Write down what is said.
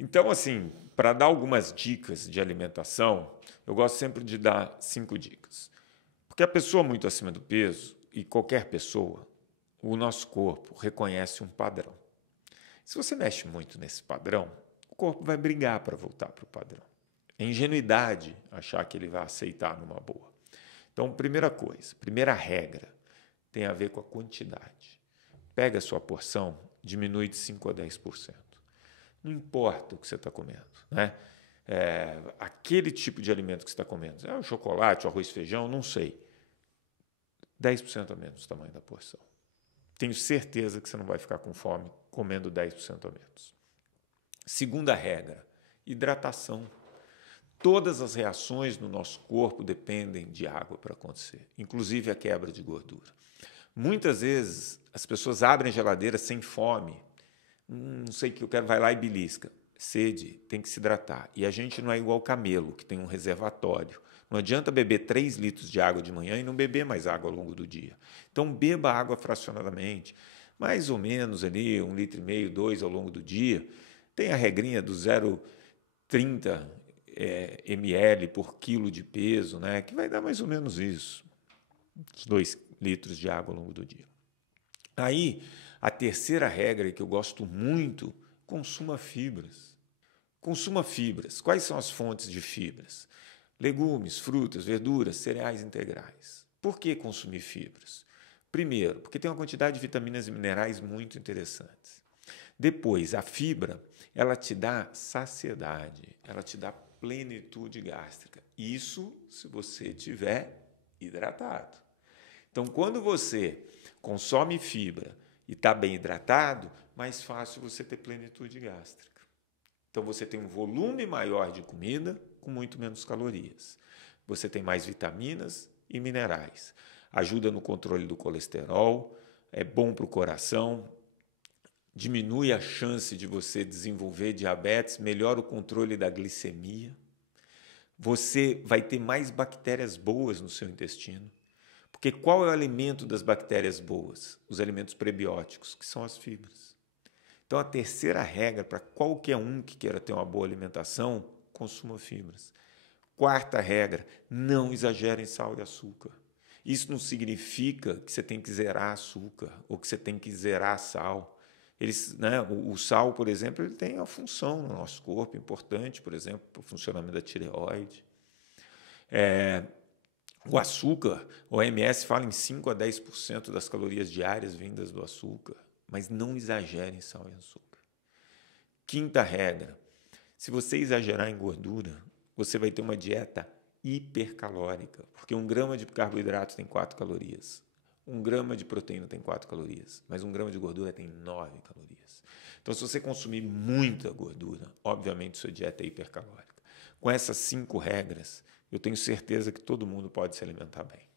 Então, assim, para dar algumas dicas de alimentação, eu gosto sempre de dar 5 dicas. Porque a pessoa muito acima do peso, e qualquer pessoa, o nosso corpo reconhece um padrão. Se você mexe muito nesse padrão, o corpo vai brigar para voltar para o padrão. É ingenuidade achar que ele vai aceitar numa boa. Então, primeira coisa, primeira regra, tem a ver com a quantidade. Pega a sua porção, diminui de 5 a 10%. Não importa o que você está comendo, né? Aquele tipo de alimento que você está comendo, o chocolate, o arroz e feijão, não sei. 10% a menos o tamanho da porção. Tenho certeza que você não vai ficar com fome comendo 10% a menos. Segunda regra, hidratação. Todas as reações no nosso corpo dependem de água para acontecer, inclusive a quebra de gordura. Muitas vezes as pessoas abrem a geladeira sem fome, não sei o que eu quero, vai lá e belisca. Sede, tem que se hidratar. E a gente não é igual o camelo, que tem um reservatório. Não adianta beber 3 litros de água de manhã e não beber mais água ao longo do dia. Então, beba água fracionadamente, mais ou menos ali, 1,5 litro, 2 ao longo do dia. Tem a regrinha do 0,30 ml por quilo de peso, né, que vai dar mais ou menos isso, uns 2 litros de água ao longo do dia. Aí, a terceira regra que eu gosto muito, consuma fibras. Consuma fibras. Quais são as fontes de fibras? Legumes, frutas, verduras, cereais integrais. Por que consumir fibras? Primeiro, porque tem uma quantidade de vitaminas e minerais muito interessantes. Depois, a fibra, ela te dá saciedade, ela te dá plenitude gástrica. Isso se você estiver hidratado. Então, quando você consome fibra e está bem hidratado, mais fácil você ter plenitude gástrica. Então, você tem um volume maior de comida com muito menos calorias. Você tem mais vitaminas e minerais. Ajuda no controle do colesterol, é bom para o coração, diminui a chance de você desenvolver diabetes, melhora o controle da glicemia. Você vai ter mais bactérias boas no seu intestino. Porque qual é o alimento das bactérias boas? Os alimentos prebióticos, que são as fibras. Então, a terceira regra para qualquer um que queira ter uma boa alimentação, consuma fibras. Quarta regra, não exagere em sal e açúcar. Isso não significa que você tem que zerar açúcar ou que você tem que zerar sal. O sal, por exemplo, ele tem uma função no nosso corpo importante, por exemplo, para o funcionamento da tireoide. O açúcar, o OMS fala em 5 a 10% das calorias diárias vindas do açúcar, mas não exagere em sal e açúcar. Quinta regra, se você exagerar em gordura, você vai ter uma dieta hipercalórica, porque 1 grama de carboidrato tem 4 calorias, 1 grama de proteína tem 4 calorias, mas 1 grama de gordura tem 9 calorias. Então, se você consumir muita gordura, obviamente sua dieta é hipercalórica. Com essas 5 regras, eu tenho certeza que todo mundo pode se alimentar bem.